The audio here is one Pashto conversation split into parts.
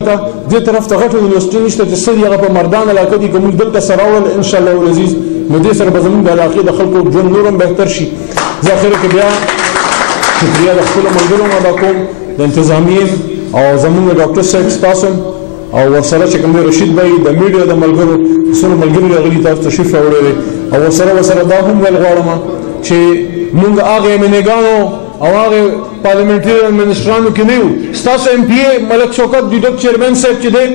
دې طرف ته غټه یونیورسټي نشته چې څه دي هغه په مردان علاقه دي که موږ دلته سره راوړل انشاءالله العزیز نو دې سره به زموږ د علاقې د خلکو ژوند نور هم بهتر شي. زه اخره کې بیا شکریه د خپلو ملګرو هم ادا کوم د انتظامیې او زموږ ډاکټر صاحب ستاسو او ورسره چې کوم دی رشید بھائی د میډیا د ملګرو څومره ملګري راغلي تاسو تشریف راوړی دی او ورسره دا هم ویل غواړم چې موږ هغې امیندګانو او هغه پارلیمنټري منسټرانو کې نه یو. ستاسو ایم پی اے ملک شوکت ډیډک چیرمن صاحب چې دی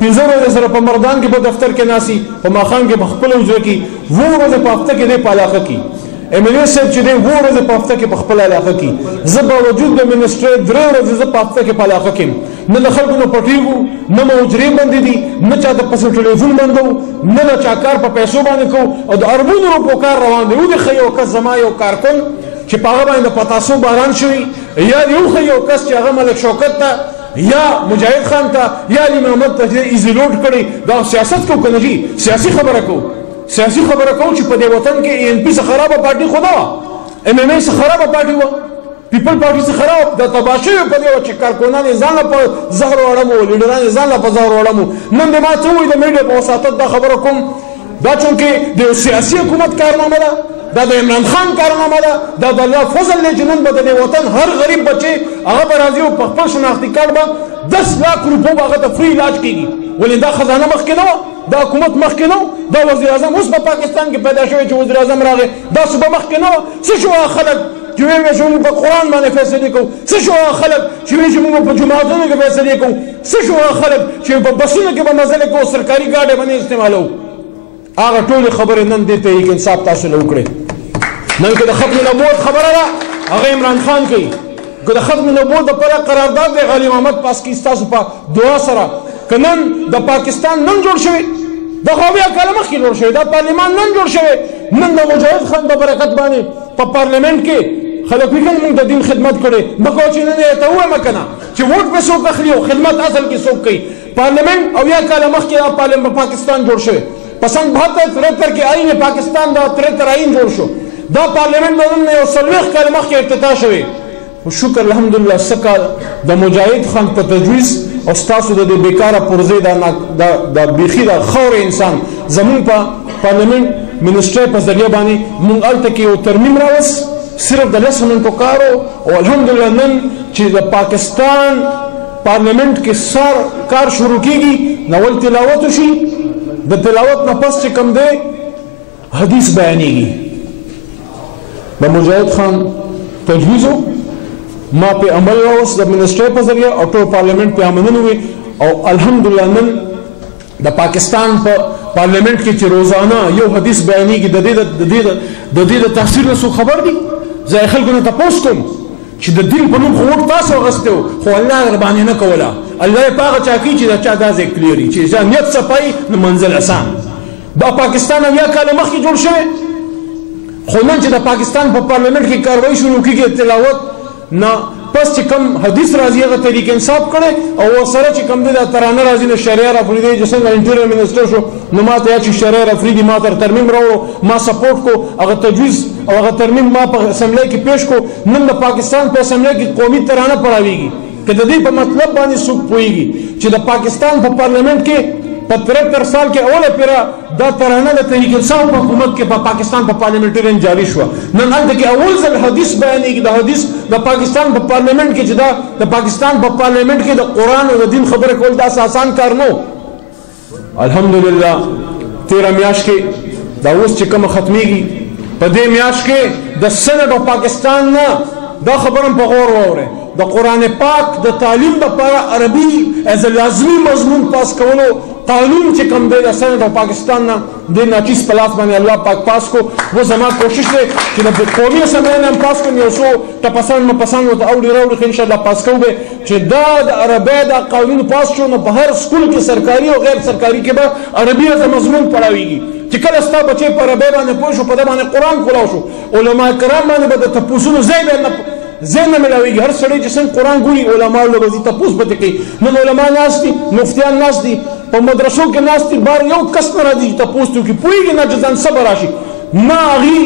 15 ورځې سره په مردان کې په دفتر کې ناسي په ماښام کې په خپله حجره کې 2 ورځې په هفته کې دی په علاقه کې ایم ایل اے صاحب چې دی 2 ورځې په هفته کې په خپله علاقه کې زه باوجود د منسټر 3 ورځې زه په هفته کې په علاقه کې نه د خلکو نه پټېږو نه مو حجرې بندې دي نه چا ته پسې ټلیفون بندو نه د چا کار په پیسو باندې کوو او د اربونو روپو کار روان دی. ولیښه یو کس زما یو کارکن چې په هغه باندې د پتاسو باران شوي یا دې وښه یو کس چې هغه ملک شوکت ته یا مجاهد خان ته یا علي محمد ته چې ایزیلوټ کړي دا سیاست کوو که نه جي سیاسي خبره کوو چې په دې وطن کې ای ان پي څه خرابه پارټي خو نه وه ایم ایم اے څه خرابه پارټي وه پیپل پارټي څه خراب د تباه شوي په دې وه چې کارکونان یې ځان له په زهر وړم و لیډران یې ځان له په زهر وړم نن دې ما څه ووایي د میډیا په وساطت دا خبره کوم دا چونکې د یو سیاسي حکومت کارنامه ده دا د عمران خان کارنامه ده دا د الله فضل دی چې نن به د دې وطن هر غریب بچی هغه به راځي او په خپل شناختي کارت به 10 لاک روپو به هغه ته فری علاج کېږي. ولې دا خزانه مخکې نه وه دا حکومت مخکې نه و دا وزیر اعظم اوس په پاکستان کې پیدا شوی چې وزیر اعظم راغی دا صوبه مخکې نه وه. څه شو هغه خلک چې ویل چې موږ په قرآن باندې فیصلې کوو څه شو هغه خلک چې ویل چې موږ په جوماتونو کې فیصلې کوو څه شو هغه خلک چې په بسونو کې به مزلې کوو سرکاري ګاډۍ باندې استعمالوو. هغه ټولې خبرې نن دې ته یې انصاف تاسو له وکړئ. نن که د ختم نبوت خبره ده هغه عمران خان کوي که د ختم نبوت دپاره قرارداد دی غالي محمد پاس کړي ستاسو په دعا سره که نن د پاکستان نن جوړ شوی دا خو بیا کاله مخکې جوړ شوی دا پارلیمان نن جوړ شوی نن د مجاهد خان په برکت باندې په پارلیمنټ کې خلک وایي موږ د دین خدمت کړی مکو چې نن یې ته ووایم که نه چې ووټ پې څوک اخلي او خدمت اصل کې څوک کوي. پارلیمنٹ اویا کاله مخکې پاکستان جوړ شوی پسند 72-73 کې آئین پاکستان دا 73 آئین جوړ شو دا پارلیمنٹ د نن یو 40 کال مخکې افتتاح شوی. شکر الحمدلله سکه د مجاهد خان په تجویز او ستاسو د دې بیکاره پرځې دا بیخي د خور انسان زمون په پارلیمنٹ منسټر په ذریعہ باندې مونږ هلته کې یو ترمیم راوست صرف د 10 منټو کارو او الحمدلله نن چې د پاکستان پارلیمنٹ کې سر کار شروع کیږي نول تلاوت شي د تلاوت نه پس چې کوم دی حدیث بیانېږي د مجاهد خان تجویزو ما په عمل راوست د منسټر په ذریعہ او ټول پارلیمنٹ په امنونه وي او الحمدلله نن د پاکستان په پارلیمنٹ کې چې روزانه یو حدیث بیانېږي د دې د تاثیر نه څوک خبر دي. زه خلکو نه تپوس کوم چې د دین په نوم خو ووټ تاسو اخیستی و خو الله ربانې نه کوله الله یې په هغه چا کوي چې د چا دا ځای کلیري چې نیت صفایي نو منزل اسان. دا پاکستان اویا کاله مخکې جوړ شوی خو نن چې د پاکستان په پارلیمنٹ کې کاروایي شروع کېږي تلاوت نه پس چې کوم حدیث راځي هغه طریق انصاف کړی او ورسره چې کوم دی دا ترانه راځي نو شهریار افریدی چې څنګه انټیریر منسټر شو نو ما ته چې شهریار افریدي ما تر ترمیم راوړو ما سپورټ کو هغه تجویز او هغه ترمیم ما په اسمبلی کې پیش کو. نن د پاکستان په اسمبلی کې قومي ترانه پړاویږي که د دې په مطلب باندې څوک پوهیږي چې د پاکستان په پارلیمنٹ کې په 73 سال کې اوله پیره دا ترانه د تحریک انصاف په حکومت کې په پاکستان په پارلیمنټرین جاری شوه. نن هلته کې اول ځل حدیث بیانېږي د حدیث د پاکستان په پارلیمنٹ کې چې دا د پاکستان په پارلیمنٹ کې د قرآن او د دین خبره کول داسې آسان کار نه و. الحمدلله 13 میاشت کې دا اوس چې کومه ختمیږي په دې میاشت کې د سنټ او پاکستان نه دا خبره په غور واورئ د قرآن پاک د تعلیم لپاره عربي از لازمي مضمون پاس کولو قانون چې کوم دی د سنټ او پاکستان نه د ناچیز په لاس باندې الله پاک پاس کو. و زما کوشش دی چې د قومي اسمبلی نه هم پاس کړم یو څو ټپسان مپسان ورته اوړي راوړي خو انشاءالله پاس کوو به چې دا د عربۍ دا قانون پاس شو نو په هر سکول کې سرکاري او غیر سرکاري کې به عربي از مضمون پړاویږي چې کله ستا بچی په عربۍ باندې پوه شو په ده باندې قرآن کولاو شو علما کرام باندې به د تپوسونو ځای به ذهن نه ملاویږي. هر سړی چې څنګه قرآن ګوري علماو له به ځي تپوس به ترې کوي. نن علما ناست دي مفتیان ناست دي په مدرسو کې ناست دي بار یو کس نه راځي چې تپوس ته وکړي پوهېږي نه چې ځان صبر راشي نه هغې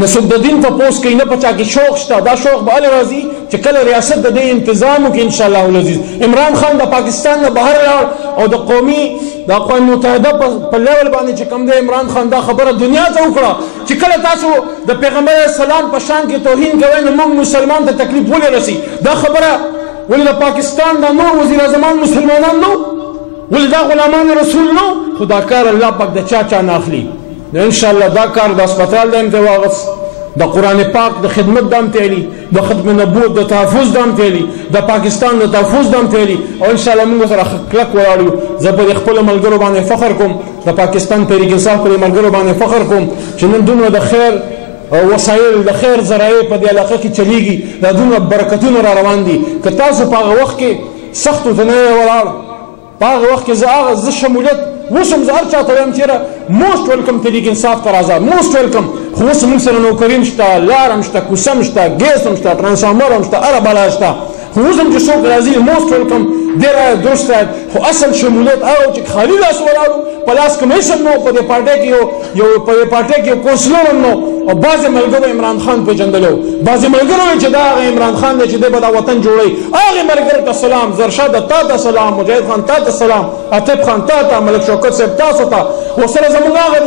نه څوک د دین تپوس کوي نه په چا کې شوق شته. دا شوق به هلې راځي چې کله ریاست د دې انتظام وکړي انشاءالله العزیز. عمران خان د پاکستان نه بهر لاړ او د قومي د اقوام متحده په لیول باندې چې کوم دی عمران خان دا خبره دنیا ته وکړه چې کله تاسو د پیغمبر اسلام په شان کې توهین کوئ نو موږ مسلمان ته تکلیف ولې رسي. دا خبره ولې د پاکستان دا نور وزیر اعظمان مسلمانان نو، ولې دا غلامان رسول نو، خو دا کار الله پاک د چا نه اخلي. نو انشاءالله دا کار د اسپتال د ته واغس، د قرآن پاک د خدمت دام تیلی، د ختم نبوت د تحفظ دام تیلی، د پاکستان د تحفظ دام تیلی او انشاءالله موږ سره کلک ولاړ یو. زه په خپلو ملګرو باندې فخر کوم، د پاکستان تحریک انصاف پر ملګرو باندې فخر کوم چې نن دومره د خیر وسایل د خیر ذرایع په دې علاقه کې چلیږي، دا دومره برکتونه را روان دي. که تاسو په هغه وخت کې سختو ته نه ولاړ، په هغه وخت کې زه شمولیت وسم زه هر چاته وایم چېرې موسټ ویلکم تحریک انصاف ته راځه، موسټ ویلکم. خو اوس موږ سره نوکرین شته، لار هم شته، کوڅه هم شته، ګیس هم شته، ټرانسفارمر هم شته، هره بلا شته. خو اوس هم چې څوک راځي موسټ ویلکم، ډېر راید، درست راید. خو اصل شمولیت هغه چې خالي لاس ولاړو، په لاس کمیشن نو، په دې پارټۍ کې یو کونسلر هم نو، او بعضې ملګرو عمران خان پېژندلی و، بعضې ملګرو چې دا هغه عمران خان دی چې دی به دا وطن جوړوي. هغې ملګرو ته سلام، زرشاده تا ته سلام، مجاهد خان تا ته سلام، عاطف خان تا ته، ملک شوکت صاحب تاسو ته، ورسره زموږ هغه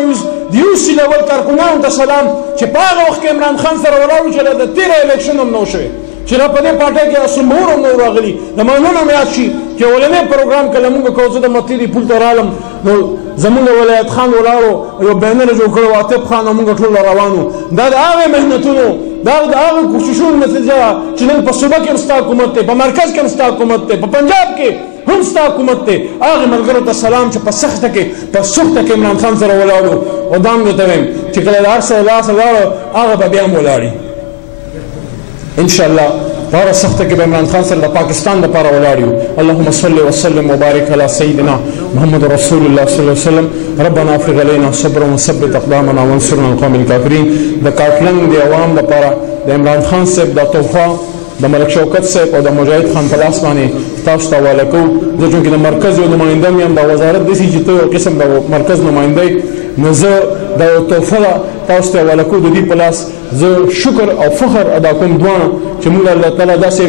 د یو سی لیول کارکونانو ته سلام چې په هغه وخت کې عمران خان سره ولاړ و چې د تېره الیکشن هم نه و شوی، چې را په دې پارټۍ کې اسمبور هم نه و راغلي. د مننه مې یاد شي چې اولنی پروګرام کله مونږ کوو، زه د متحدې پول ته رالم نو زمونږ ولایت خان ولاړو، یو بینر جوړ کړی و، عاطف خان او مونږ ټول روان وو. دا د هغې محنتونو، دا د هغه کوششونو نتیجه چې نن په صوبه کې هم ستا حکومت دی، په مرکز کې هم ستا حکومت دی، په پنجاب کې هم ستا حکومت دی. هغې ملګرو ته سلام چې په سخته کې عمران خان سره ولاړ وو. او دا هم درته وایم چې کله د هر څه لاس ولاړو هغه به بیا هم ولاړي انشاءالله. په هره سخته کې به عمران خان سره د پاکستان لپاره ولاړ یو. اللهم صل وسلم وبارک علی سیدنا محمد رسول الله صلی الله علیه وسلم. ربنا افرغ علینا صبرا وثبت اقدامنا وانصرنا القوم الکافرین. د کاکلنګ د عوام لپاره د عمران خان صاحب د تحفه د ملک شوکت صاحب او د مجاهد خان په لاس باندې تاسو ته حواله کوو. زه چونکې د مرکز یو نماینده یم، د وزارت داسې چې ته یو قسم د مرکز نماینده یې، نو زه د یو تحفه ده تاسو ته حواله کوو د دې په لاس. زه شکر او فخر ادا کوم دواړه چې موږ الله تعالی داسې